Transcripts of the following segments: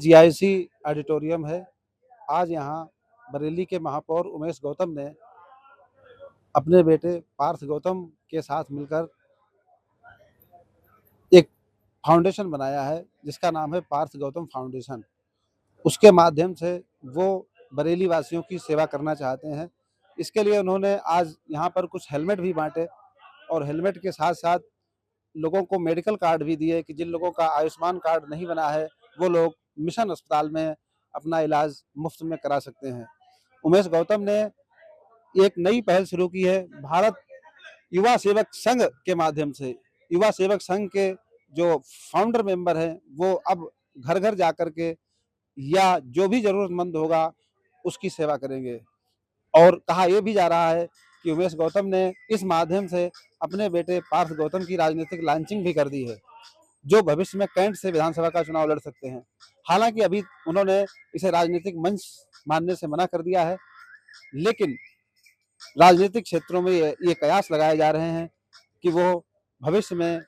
GIC auditorium है। आज यहाँ बरेली के महापौर उमेश गौतम ने अपने बेटे पार्थ गौतम के साथ मिलकर एक फाउंडेशन बनाया है जिसका नाम है पार्थ गौतम फाउंडेशन। उसके माध्यम से वो बरेली वासियों की सेवा करना चाहते हैं। इसके लिए उन्होंने आज यहाँ पर कुछ हेलमेट भी बांटे और हेलमेट के साथ साथ लोगों को मेडिकल कार्ड भी दिए कि जिन लोगों का आयुष्मान कार्ड नहीं बना है वो लोग मिशन अस्पताल में अपना इलाज मुफ्त में करा सकते हैं। उमेश गौतम ने एक नई पहल शुरू की है। भारत युवा सेवक संघ के माध्यम से युवा सेवक संघ के जो फाउंडर मेंबर हैं वो अब घर घर जाकर के या जो भी जरूरतमंद होगा उसकी सेवा करेंगे। और कहा यह भी जा रहा है कि उमेश गौतम ने इस माध्यम से अपने बेटे पार्थ गौतम की राजनीतिक लॉन्चिंग भी कर दी है, जो भविष्य में कैंट से विधानसभा का चुनाव लड़ सकते हैं। हालांकि अभी उन्होंने इसे राजनीतिक मंच मानने से मना कर दिया है, लेकिन राजनीतिक क्षेत्रों में ये कयास लगाए जा रहे हैं कि वो भविष्य में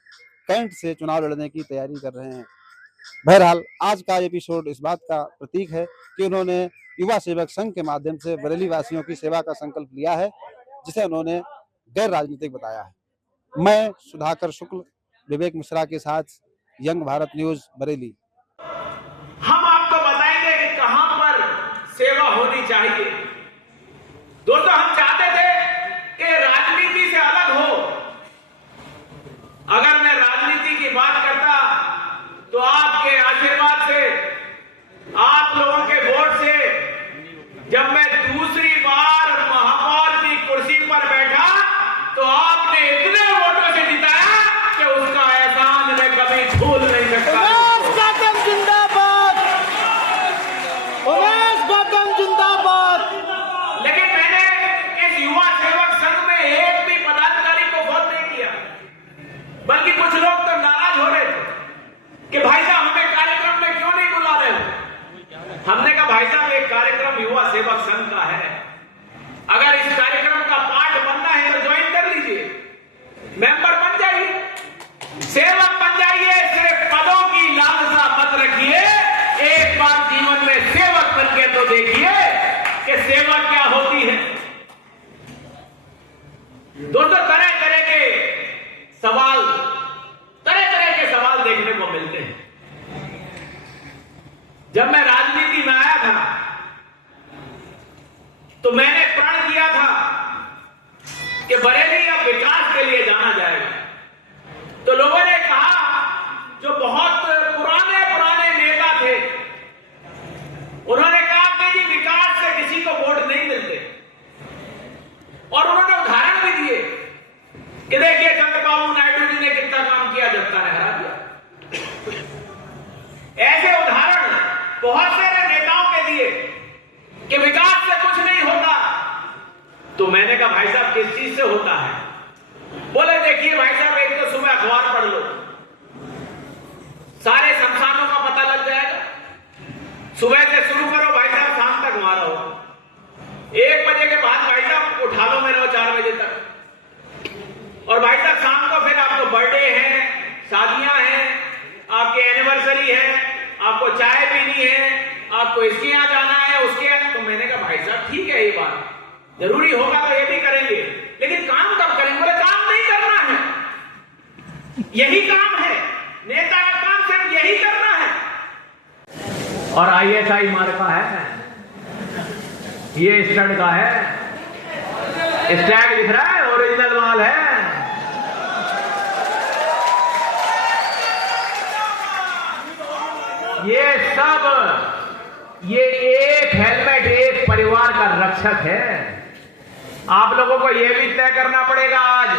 कैंट से चुनाव लड़ने की तैयारी कर रहे हैं। बहरहाल आज का एपिसोड इस बात का प्रतीक है कि उन्होंने युवा सेवक संघ के माध्यम से बरेली वासियों की सेवा का संकल्प लिया है, जिसे उन्होंने गैर राजनीतिक बताया है। मैं सुधाकर शुक्ल, विवेक मिश्रा के साथ यंग भारत न्यूज बरेली। हम आपको बताएंगे कि कहां पर सेवा होनी चाहिए। दोस्तों, हम चाहते थे कि राजनीति से अलग हो। अगर मैं राजनीति की बात करता तो आपके आशीर्वाद से, आप लोगों के वोट से जब मैं दूसरी बार महापौर की कुर्सी पर बैठा तो आपने इतने वोटों से जिताया कि उसका एहसान मैं कभी भूल नहीं सकता। उमेश गौतम जिंदाबाद, उमेश गौतम जिंदाबाद। लेकिन मैंने इस युवा सेवक संघ में एक भी पदाधिकारी को वोट नहीं किया, बल्कि कुछ लोग तो नाराज हो रहे थे कि भाई साहब हमें कार्यक्रम में क्यों नहीं बुला रहे हो। हमने कहा भाई साहब एक कार्यक्रम युवा सेवक संघ का है, अगर इस कार्यक्रम का पार्ट बनना है तो ज्वाइन कर लीजिए, मेंबर बन जाइए, सेवक बन जाइए। सिर्फ पदों की लालसा मत रखिए, एक बार जीवन में सेवक बनके तो देखिए कि सेवा क्या होती है। दोस्तों, तरह तरह के सवाल देखने को मिलते हैं। जब मैं राजनीति में आया था तो मैंने प्रण किया था कि बरेली अब विकास के लिए जाना जाएगा। तो लोगों ने कहा, जो बहुत पुराने नेता थे, उन्होंने कहा कि जी विकास से किसी को वोट नहीं मिलते, और उन्होंने उदाहरण भी दिए कि देखिए चंद्रबाबू नायडू जी ने कितना काम किया, जनता ने हरा दिया। ऐसे उदाहरण बहुत सारे नेताओं के दिए कि विकास से कुछ नहीं होता। तो मैंने कहा भाई साहब किस चीज से होता है। बोले देखिए भाई साहब, एक तो सुबह अखबार पढ़ लो, सारे शमशानों का पता लग जाएगा। सुबह से शुरू करो भाई साहब, शाम तक मारा हो। 1 बजे के बाद भाई साहब उठा लो मेरे 4 बजे तक। और भाई साहब शाम को फिर आपको बर्थडे है, शादियां हैं, आपकी एनिवर्सरी है, आपको चाय पीनी है, आपको इसके यहां जाना है, उसके यहां। तो मैंने कहा भाई साहब ठीक है, ये बात जरूरी होगा तो ये भी करेंगे, लेकिन काम कब करेंगे। बोले काम नहीं करना है, यही काम है, नेता का काम सिर्फ यही करना है। और ISI मार्का है, ये स्टड का है, स्टैग दिख रहा है, ओरिजिनल माल है। ये सब, ये एक हेलमेट एक परिवार का रक्षक है। आप लोगों को यह भी तय करना पड़ेगा आज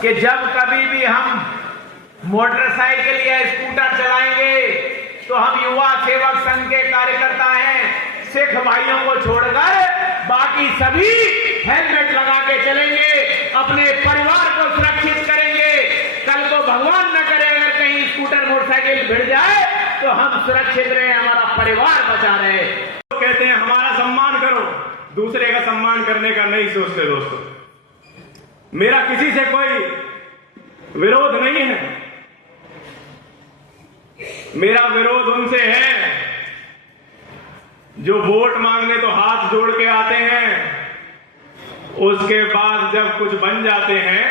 कि जब कभी भी हम मोटरसाइकिल या स्कूटर चलाएंगे तो हम युवा सेवक संघ के कार्यकर्ता हैं, सिख भाइयों को छोड़कर बाकी सभी हेलमेट लगा के चलेंगे, अपने परिवार को सुरक्षित करेंगे। कल को भगवान न करे अगर कहीं स्कूटर मोटरसाइकिल भिड़ जाए तो हम सुरक्षित रहे, हमारा परिवार बचा रहे। तो कहते हैं हमारा सम्मान करो, दूसरे का सम्मान करने का नहीं सोचते। दोस्तों, मेरा किसी से कोई विरोध नहीं है, मेरा विरोध उनसे है जो वोट मांगने तो हाथ जोड़ के आते हैं, उसके बाद जब कुछ बन जाते हैं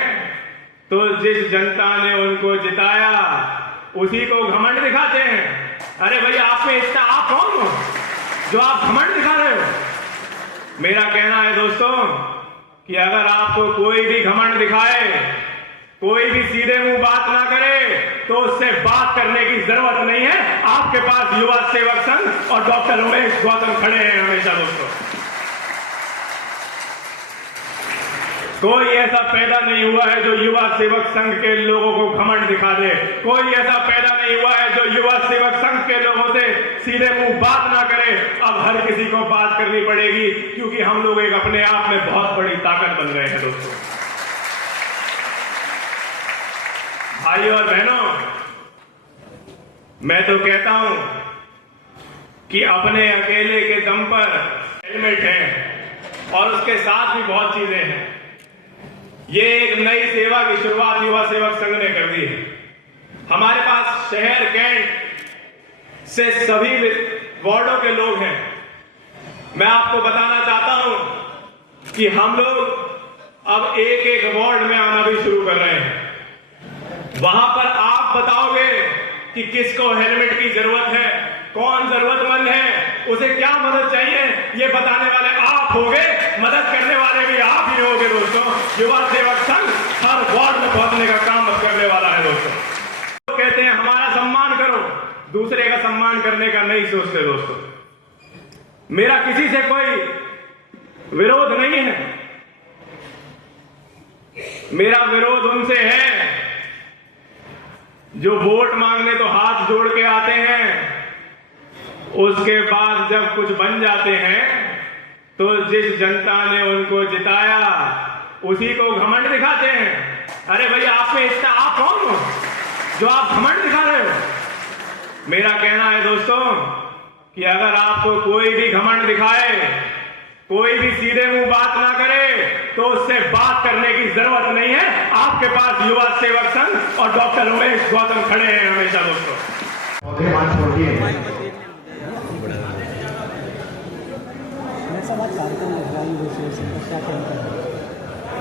तो जिस जनता ने उनको जिताया उसी को घमंड दिखाते हैं। अरे भाई, आप में इतना आप कौन हो जो आप घमंड दिखा रहे हो? मेरा कहना है दोस्तों कि अगर आपको कोई भी घमंड दिखाए, कोई भी सीधे मुंह बात ना करे, तो उससे बात करने की जरूरत नहीं है। आपके पास युवा सेवक संघ और डॉक्टर उमेश गौतम खड़े हैं हमेशा दोस्तों। कोई ऐसा पैदा नहीं हुआ है जो युवा सेवक संघ के लोगों को घमंड दिखा दे। कोई ऐसा पैदा नहीं हुआ है जो युवा सेवक संघ के लोगों से सीधे मुंह बात ना करे। अब हर किसी को बात करनी पड़ेगी, क्योंकि हम लोग एक अपने आप में बहुत बड़ी ताकत बन गए हैं दोस्तों। भाइयों और बहनों, मैं तो कहता हूं कि अपने अकेले के दम पर हेलमेट है और उसके साथ भी बहुत चीजें हैं। ये एक नई सेवा की शुरुआत युवा सेवक संघ ने कर दी है। हमारे पास शहर कैंट से सभी वार्डों के लोग हैं। मैं आपको बताना चाहता हूं कि हम लोग अब एक एक वार्ड में आना भी शुरू कर रहे हैं। वहां पर आप बताओगे कि किसको हेलमेट की जरूरत है, कौन जरूरतमंद है, उसे क्या मदद चाहिए, ये बताने वाले आप होगे, मदद करने वाले भी आप ही होगे दोस्तों। युवा सेवक संघ हर वार्ड में पहुंचने का काम करने वाला है दोस्तों। तो कहते हैं हमारा सम्मान करो, दूसरे का सम्मान करने का नहीं सोचते दोस्तों। मेरा किसी से कोई विरोध नहीं है, मेरा विरोध उनसे है जो वोट मांगने तो हाथ जोड़ के आते हैं, उसके बाद जब कुछ बन जाते हैं तो जिस जनता ने उनको जिताया उसी को घमंड दिखाते हैं। अरे भाई, आप में इतना आप कौन हो जो आप घमंड दिखा रहे हो? मेरा कहना है दोस्तों कि अगर आपको कोई भी घमंड दिखाए, कोई भी सीधे मुंह बात ना करे, तो उससे बात करने की जरूरत नहीं है। आपके पास युवा सेवक संघ और डॉक्टर उमेश गौतम खड़े हैं हमेशा दोस्तों।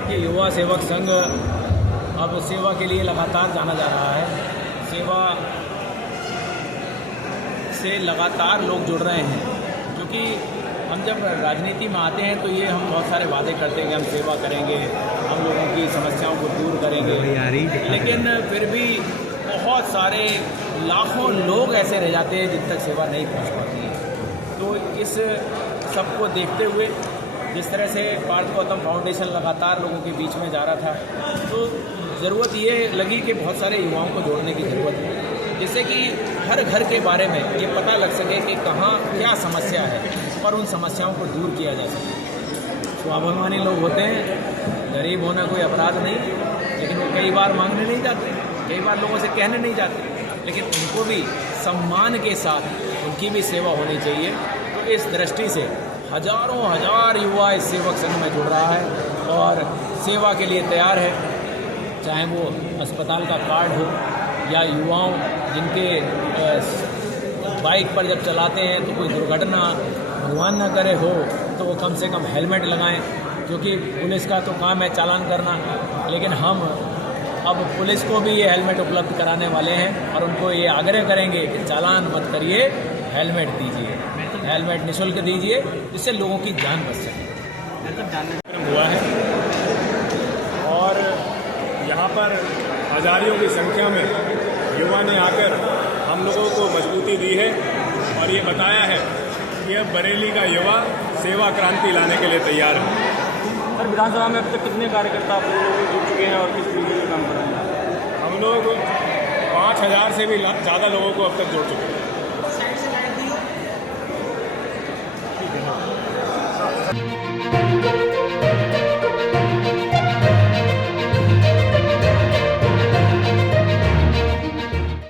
ये युवा सेवक संघ अब सेवा के लिए लगातार जाना जा रहा है। सेवा से लगातार लोग जुड़ रहे हैं, क्योंकि हम जब राजनीति में आते हैं तो ये हम बहुत सारे वादे करते हैं कि हम सेवा करेंगे, हम लोगों की समस्याओं को दूर करेंगे, लेकिन फिर भी बहुत सारे लाखों लोग ऐसे रह जाते हैं जिन तक सेवा नहीं पहुंच पाती है। तो इस सबको देखते हुए जिस तरह से पार्थ गौतम फाउंडेशन लगातार लोगों के बीच में जा रहा था, तो ज़रूरत ये लगी कि बहुत सारे युवाओं को जोड़ने की ज़रूरत है, जिससे कि हर घर के बारे में ये पता लग सके कि कहाँ क्या समस्या है और उन समस्याओं को दूर किया जा सके। स्वाभिमानी लोग होते हैं, गरीब होना कोई अपराध नहीं, लेकिन वो कई बार मांगने नहीं जाते, कई बार लोगों से कहने नहीं जाते, लेकिन उनको भी सम्मान के साथ उनकी भी सेवा होनी चाहिए। तो इस दृष्टि से हजारों हजार युवा इस सेवक संघ में जुड़ रहा है और सेवा के लिए तैयार है, चाहे वो अस्पताल का कार्ड हो या युवाओं जिनके बाइक पर जब चलाते हैं तो कोई दुर्घटना भगवान ना करे हो, तो वो कम से कम हेलमेट लगाएं, क्योंकि पुलिस का तो काम है चालान करना, लेकिन हम अब पुलिस को भी ये हेलमेट उपलब्ध कराने वाले हैं और उनको ये आग्रह करेंगे कि चालान मत करिए, हेलमेट दीजिए, हेलमेट निःशुल्क दीजिए, जिससे लोगों की जान बच सके। हुआ है और यहाँ पर हजारियों की संख्या में युवा ने आकर हम लोगों को मजबूती दी है और ये बताया है कि अब बरेली का युवा सेवा क्रांति लाने के लिए तैयार है। सर, विधानसभा में अब तक कितने कार्यकर्ता आप लोग जुड़ चुके हैं और किस तरीके का काम कर रहे हैं? हम लोग 5000 से भी ज़्यादा लोगों को अब तक जोड़ चुके हैं।